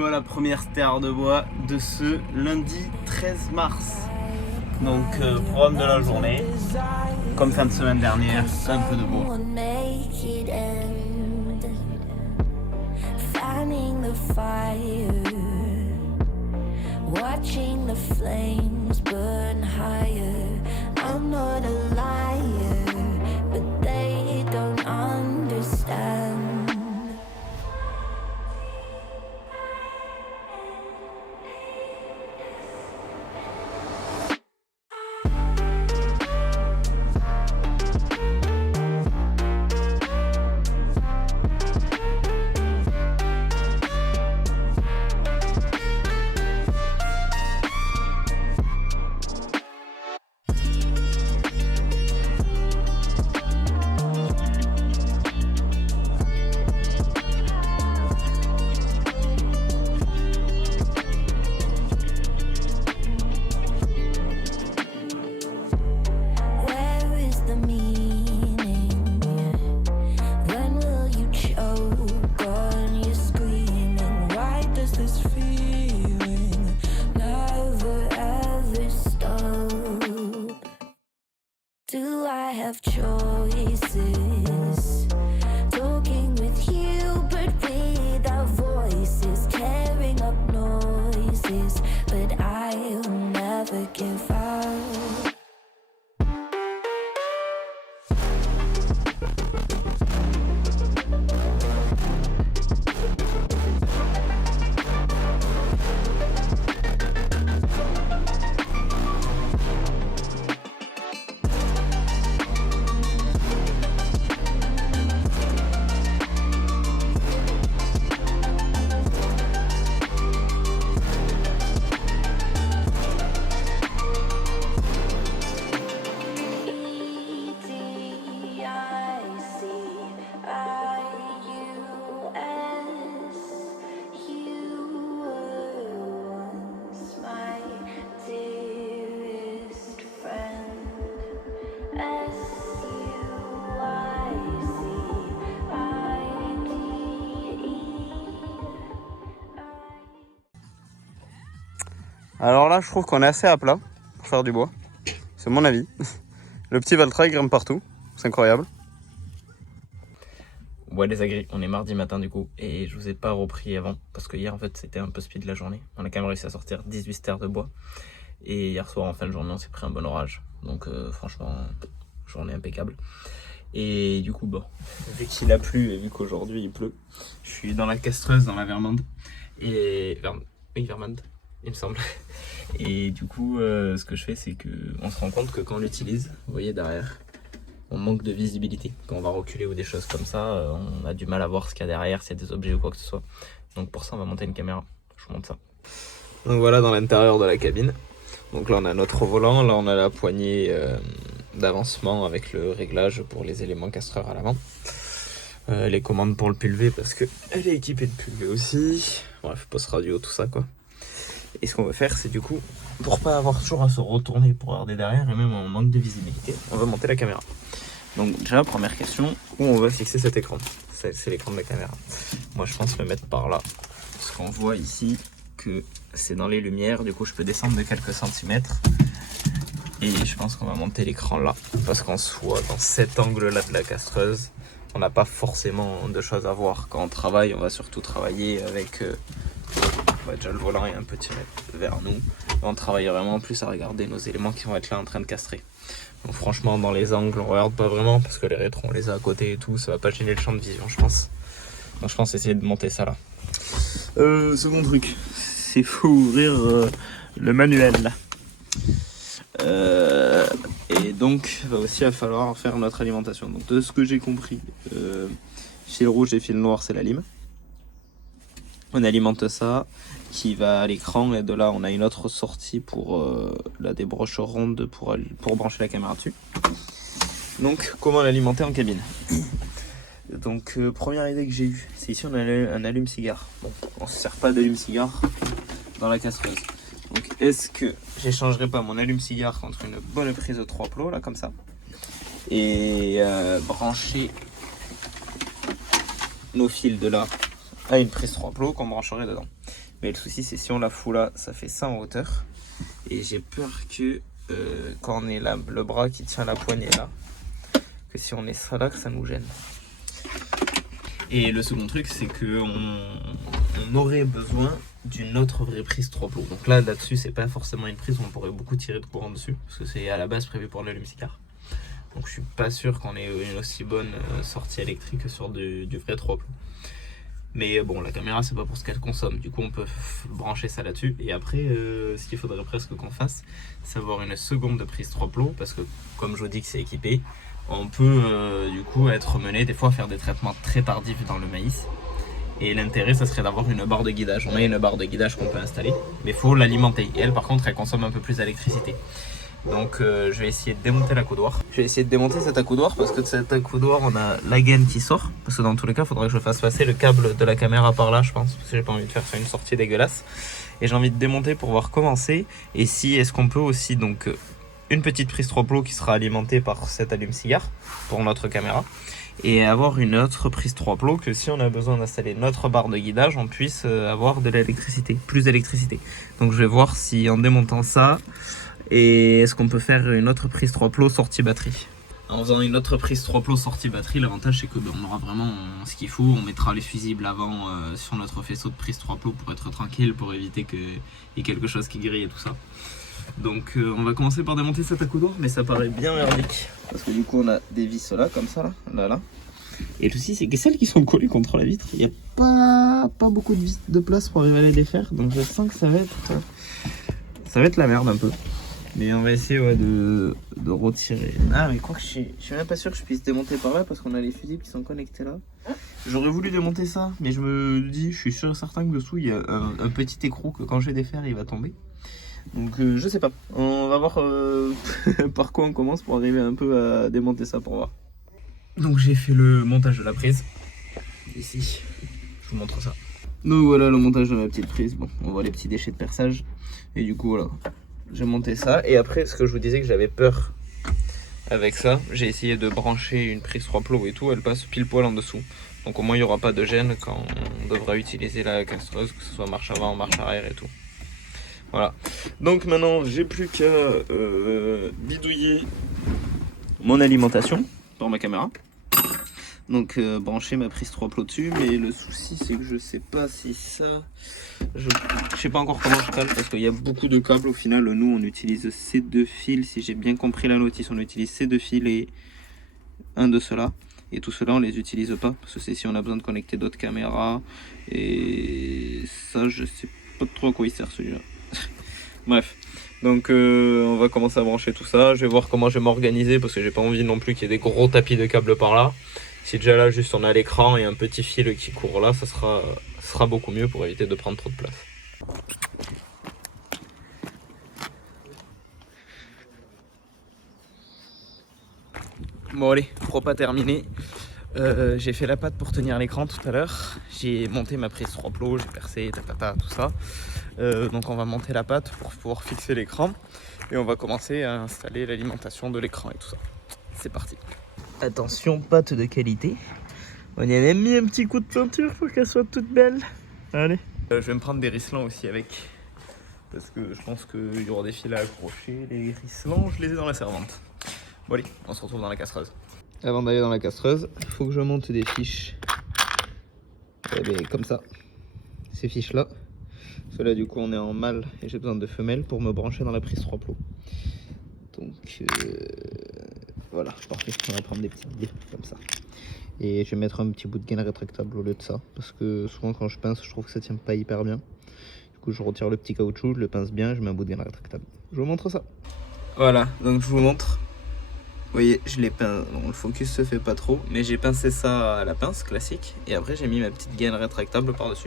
peu à la première terre de bois de ce lundi 13 mars. Donc programme de la journée, comme fin de semaine dernière, un peu de bois. Watching the flames burn higher. I'm not a liar, but they don't understand. Do I have choices? Talking with you, but without voices, tearing up noises, but I'll never give up. Alors là, je trouve qu'on est assez à plat pour faire du bois. C'est mon avis. Le petit Valtra, il grimpe partout. C'est incroyable. Ouais, les agris, on est mardi matin du coup. Et je vous ai pas repris avant. Parce que hier, en fait, c'était un peu speed la journée. On a quand même réussi à sortir 18 stères de bois. Et hier soir, en fin de journée, on s'est pris un bon orage. Donc franchement, journée impeccable. Et du coup, bon, vu qu'il a plu et vu qu'aujourd'hui il pleut, je suis dans la Castreuse, dans la Vermande. Oui, Vermande, il me semble. Et du coup, ce que je fais, c'est qu'on se rend compte que quand on l'utilise, vous voyez derrière, on manque de visibilité. Quand on va reculer ou des choses comme ça, on a du mal à voir ce qu'il y a derrière, s'il y a des objets ou quoi que ce soit. Donc pour ça, on va monter une caméra. Je vous montre ça. Donc voilà dans l'intérieur de la cabine. Donc là, on a notre volant. Là, on a la poignée d'avancement avec le réglage pour les éléments castreurs à l'avant. Les commandes pour le pulvé parce qu'elle est équipée de pulvé aussi. Bref, poste radio, tout ça quoi. Et ce qu'on va faire, c'est du coup, pour pas avoir toujours à se retourner pour regarder derrière et même en manque de visibilité, on va monter la caméra. Donc déjà, première question, où on va fixer cet écran? C'est l'écran de la caméra. Moi, je pense le mettre par là. Parce qu'on voit ici que c'est dans les lumières, du coup, je peux descendre de quelques centimètres. Et je pense qu'on va monter l'écran là. Parce qu'en soi, dans cet angle-là de la castreuse, on n'a pas forcément de choses à voir. Quand on travaille, on va surtout travailler avec... déjà le volant est un peu tiré vers nous. On travaille vraiment plus à regarder nos éléments qui vont être là en train de castrer. Donc franchement dans les angles on regarde pas vraiment parce que les rétros on les a à côté et tout, ça va pas gêner le champ de vision je pense. Donc je pense essayer de monter ça là. Second truc, c'est faut ouvrir le manuel là. Et donc va aussi falloir faire notre alimentation. Donc de ce que j'ai compris, fil rouge et fil noir c'est la lime. On alimente ça qui va à l'écran et de là on a une autre sortie pour la débroche ronde pour brancher la caméra dessus. Donc comment l'alimenter en cabine? Donc première idée que j'ai eue, c'est ici on a un allume-cigare. Bon, on ne se sert pas d'allume-cigare dans la castreuse. Donc est-ce que j'échangerai pas mon allume-cigare contre une bonne prise de 3 plots là comme ça et brancher nos fils de là à une prise 3 plots qu'on brancherait dedans. Mais le souci c'est si on la fout là, ça fait ça en hauteur. Et j'ai peur que quand on est là, le bras qui tient la poignée là, que si on est ça là, que ça nous gêne. Et le second truc, c'est qu'on aurait besoin d'une autre vraie prise 3 plots. Donc là-dessus, c'est pas forcément une prise où on pourrait beaucoup tirer de courant dessus, parce que c'est à la base prévu pour l'allume-cigare. Donc je suis pas sûr qu'on ait une aussi bonne sortie électrique sur du vrai 3 plots. Mais bon, la caméra, c'est pas pour ce qu'elle consomme. Du coup, on peut brancher ça là-dessus. Et après, ce qu'il faudrait presque qu'on fasse, c'est avoir une seconde prise 3 plots, parce que comme je vous dis que c'est équipé, on peut du coup être mené des fois à faire des traitements très tardifs dans le maïs. Et l'intérêt, ça serait d'avoir une barre de guidage. On a une barre de guidage qu'on peut installer, mais il faut l'alimenter. Et elle, par contre, elle consomme un peu plus d'électricité. Donc je vais essayer de démonter l'accoudoir. Je vais essayer de démonter cet accoudoir parce que de cet accoudoir, on a la gaine qui sort. Parce que dans tous les cas, il faudrait que je fasse passer le câble de la caméra par là, je pense. Parce que j'ai pas envie de faire une sortie dégueulasse. Et j'ai envie de démonter pour voir comment c'est. Et si, est-ce qu'on peut aussi, donc, une petite prise 3 plots qui sera alimentée par cet allume-cigare pour notre caméra. Et avoir une autre prise 3 plots que si on a besoin d'installer notre barre de guidage, on puisse avoir de l'électricité, plus d'électricité. Donc je vais voir si en démontant ça, et est-ce qu'on peut faire une autre prise 3 plots sortie batterie. En faisant une autre prise 3 plots sortie batterie, l'avantage c'est que on aura vraiment ce qu'il faut. On mettra les fusibles avant sur notre faisceau de prise 3 plots pour être tranquille, pour éviter qu'il y ait quelque chose qui grille et tout ça. Donc on va commencer par démonter cet accoudoir, mais ça paraît bien merdique. Parce que du coup on a des vis là, comme ça, là. Et le souci c'est que celles qui sont collées contre la vitre, il n'y a pas beaucoup de place pour arriver à les défaire. Donc je sens que ça va être la merde un peu. Mais on va essayer de retirer. Ah mais quoi que je suis même pas sûr que je puisse démonter par là parce qu'on a les fusibles qui sont connectés là. J'aurais voulu démonter ça, mais je me dis, je suis sûr et certain que dessous il y a un petit écrou que quand je vais défaire il va tomber. Donc je sais pas, on va voir par quoi on commence pour arriver un peu à démonter ça pour voir. Donc j'ai fait le montage de la prise, ici, je vous montre ça. Donc voilà le montage de la petite prise, bon on voit les petits déchets de perçage. Et du coup voilà, j'ai monté ça. Et après ce que je vous disais que j'avais peur avec ça, j'ai essayé de brancher une prise 3 plots et tout, elle passe pile poil en dessous. Donc au moins il n'y aura pas de gêne quand on devra utiliser la castreuse, que ce soit marche avant, marche arrière et tout. Voilà, donc maintenant j'ai plus qu'à bidouiller mon alimentation pour ma caméra. Donc brancher ma prise 3 plots dessus, mais le souci c'est que je sais pas si ça... Je sais pas encore comment je cale parce qu'il y a beaucoup de câbles au final. Nous on utilise ces deux fils, si j'ai bien compris la notice, on utilise ces deux fils et un de ceux-là. Et tout cela on les utilise pas parce que c'est si on a besoin de connecter d'autres caméras. Et ça je sais pas trop à quoi il sert celui-là. Bref, donc on va commencer à brancher tout ça. Je vais voir comment je vais m'organiser parce que j'ai pas envie non plus qu'il y ait des gros tapis de câbles par là. Si déjà là juste on a l'écran et un petit fil qui court là, ça sera beaucoup mieux pour éviter de prendre trop de place. Bon allez, repas terminé. J'ai fait la pâte pour tenir l'écran tout à l'heure. J'ai monté ma prise 3 plots, j'ai percé, tout ça. Donc on va monter la pâte pour pouvoir fixer l'écran. Et on va commencer à installer l'alimentation de l'écran et tout ça. C'est parti. Attention, pâte de qualité. On y a même mis un petit coup de peinture pour qu'elle soit toute belle. Allez. Je vais me prendre des risselants aussi avec. Parce que je pense qu'il y aura des fils à accrocher. Les risselants, je les ai dans la servante. Bon allez, on se retrouve dans la castreuse. Avant d'aller dans la castreuse, il faut que je monte des fiches. Comme ça. Ces fiches là. Parce que là du coup on est en mâle et j'ai besoin de femelles pour me brancher dans la prise 3 plots. Donc voilà, parfait. On va prendre des petites billes comme ça. Et je vais mettre un petit bout de gaine rétractable au lieu de ça. Parce que souvent quand je pince, je trouve que ça tient pas hyper bien. Du coup je retire le petit caoutchouc, je le pince bien, je mets un bout de gaine rétractable. Je vous montre ça. Voilà, donc je vous montre. Vous voyez, je l'ai peint, bon, le focus se fait pas trop, mais j'ai pincé ça à la pince classique et après j'ai mis ma petite gaine rétractable par dessus.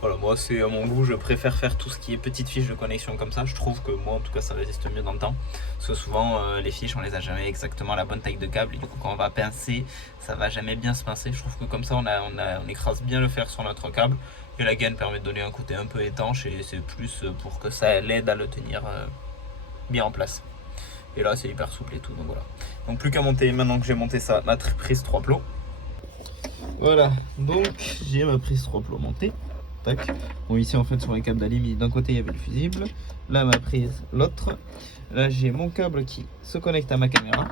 Voilà, moi c'est à mon goût, je préfère faire tout ce qui est petites fiches de connexion comme ça. Je trouve que moi en tout cas ça résiste mieux dans le temps. Parce que souvent les fiches on les a jamais exactement à la bonne taille de câble et du coup quand on va pincer, ça va jamais bien se pincer. Je trouve que comme ça on écrase bien le fer sur notre câble et la gaine permet de donner un côté un peu étanche et c'est plus pour que ça l'aide à le tenir bien en place. Et là c'est hyper souple et tout, donc voilà. Donc plus qu'à monter, maintenant que j'ai monté ça, ma prise 3 plots. Voilà, donc j'ai ma prise 3 plots montée. tac. Bon, ici en fait sur les câbles d'Ali, d'un côté il y avait le fusible, là ma prise, l'autre. Là j'ai mon câble qui se connecte à ma caméra.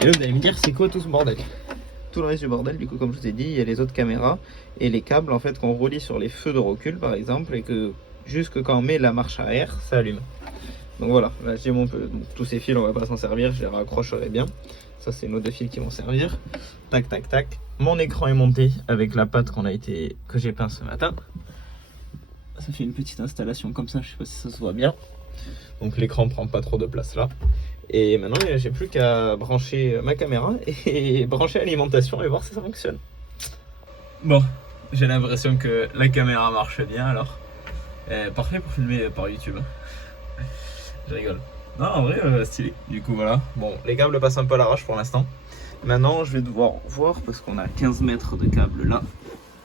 Et là vous allez me dire c'est quoi tout ce bordel? Tout le reste du bordel, du coup comme je vous ai dit, il y a les autres caméras et les câbles en fait qu'on relie sur les feux de recul par exemple, et que jusque quand on met la marche arrière, ça allume. Donc voilà, là j'ai mon peu, donc, tous ces fils on va pas s'en servir, je les raccrocherai bien. Ça c'est nos deux fils qui vont servir. Tac tac tac. Mon écran est monté avec la pâte que j'ai peint ce matin. Ça fait une petite installation comme ça, je sais pas si ça se voit bien. Donc l'écran prend pas trop de place là. Et maintenant j'ai plus qu'à brancher ma caméra et brancher l'alimentation et voir si ça fonctionne. Bon, j'ai l'impression que la caméra marche bien alors. Parfait pour filmer par YouTube. Je rigole. Non, en vrai, stylé. Du coup, voilà. Bon, les câbles passent un peu à l'arrache pour l'instant. Maintenant, je vais devoir voir parce qu'on a 15 mètres de câble là,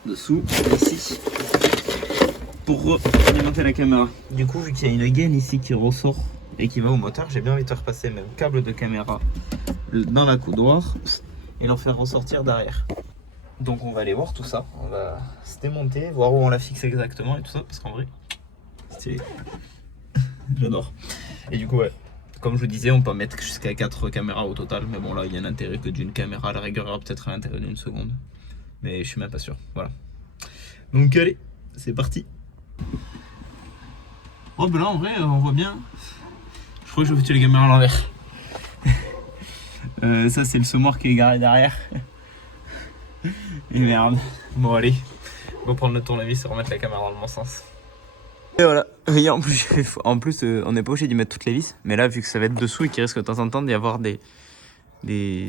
dessous, ici, pour alimenter la caméra. Du coup, vu qu'il y a une gaine ici qui ressort et qui va au moteur, j'ai bien envie de faire passer mes câbles de caméra dans la coudoir et l'en faire ressortir derrière. Donc, on va aller voir tout ça. On va se démonter, voir où on la fixe exactement et tout ça, parce qu'en vrai, stylé. J'adore. Et du coup, ouais, comme je vous disais, on peut mettre jusqu'à 4 caméras au total. Mais bon, là, il y a un intérêt que d'une caméra. À la rigueur, il y aura peut-être à l'intérieur d'une seconde. Mais je suis même pas sûr. Voilà. Donc, allez, c'est parti. Oh, ben là, en vrai, on voit bien. Je crois que je vais foutre les caméras à l'envers. Ça, c'est le semoir qui est garé derrière. Et merde. Bon, allez. On va prendre le tournevis et remettre la caméra dans le bon sens. Et voilà, et en plus on n'est pas obligé d'y mettre toutes les vis, mais là vu que ça va être dessous et qu'il risque de temps en temps d'y avoir des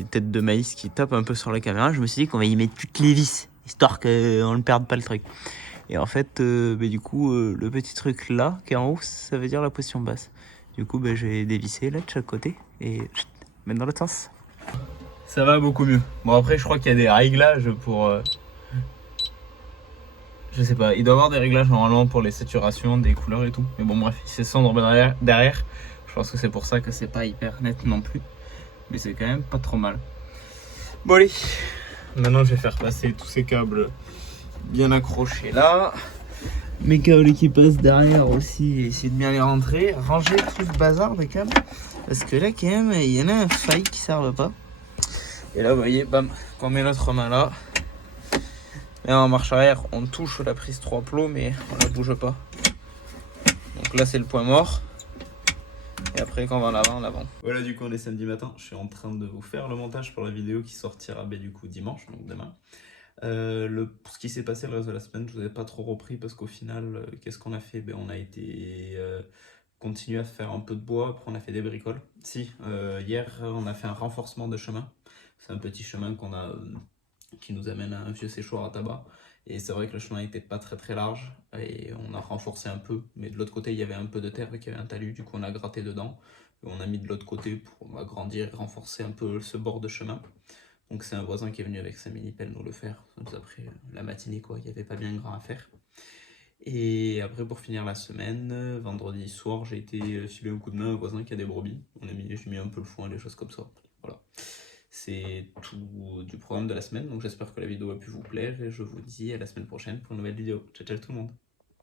têtes de maïs qui tapent un peu sur la caméra, je me suis dit qu'on va y mettre toutes les vis, histoire qu'on ne perde pas le truc. Et en fait, du coup, le petit truc là, qui est en haut, ça veut dire la position basse. Du coup, je vais dévisser là de chaque côté et mettre dans l'autre sens. Ça va beaucoup mieux. Bon après, je crois qu'il y a des réglages pour... Je sais pas, il doit y avoir des réglages normalement pour les saturations, des couleurs et tout. Mais bon bref, il s'est sombre derrière. Je pense que c'est pour ça que c'est pas hyper net non plus. Mais c'est quand même pas trop mal. Bon allez, maintenant je vais faire passer tous ces câbles bien accrochés là. Mes câbles qui passent derrière aussi, essayer de bien les rentrer. Ranger tout ce bazar de câbles. Parce que là quand même, il y en a un faille qui ne servent pas. Et là vous voyez, bam, quand on met notre main là. Et en marche arrière, on touche la prise 3 plots, mais on la bouge pas. Donc là, c'est le point mort. Et après, quand on va en avant, on avance. Voilà, du coup, on est samedi matin. Je suis en train de vous faire le montage pour la vidéo qui sortira du coup dimanche, donc demain. Pour ce qui s'est passé le reste de la semaine, je vous ai pas trop repris parce qu'au final, qu'est-ce qu'on a fait? On a été continué à faire un peu de bois, après on a fait des bricoles. Hier, on a fait un renforcement de chemin. C'est un petit chemin qui nous amène à un vieux séchoir à tabac. Et c'est vrai que le chemin n'était pas très large et on a renforcé un peu. Mais de l'autre côté, il y avait un peu de terre et qu'il y avait un talus. Du coup, on a gratté dedans. Et on a mis de l'autre côté pour agrandir et renforcer un peu ce bord de chemin. Donc c'est un voisin qui est venu avec sa mini-pelle nous le faire. Ça nous a pris la matinée, quoi. Il n'y avait pas bien grand à faire. Et après, pour finir la semaine, vendredi soir, j'ai été filer un coup de main à un voisin qui a des brebis. J'ai mis un peu le foin, des choses comme ça. Voilà. C'est tout du programme de la semaine, donc j'espère que la vidéo a pu vous plaire et je vous dis à la semaine prochaine pour une nouvelle vidéo. Ciao ciao tout le monde.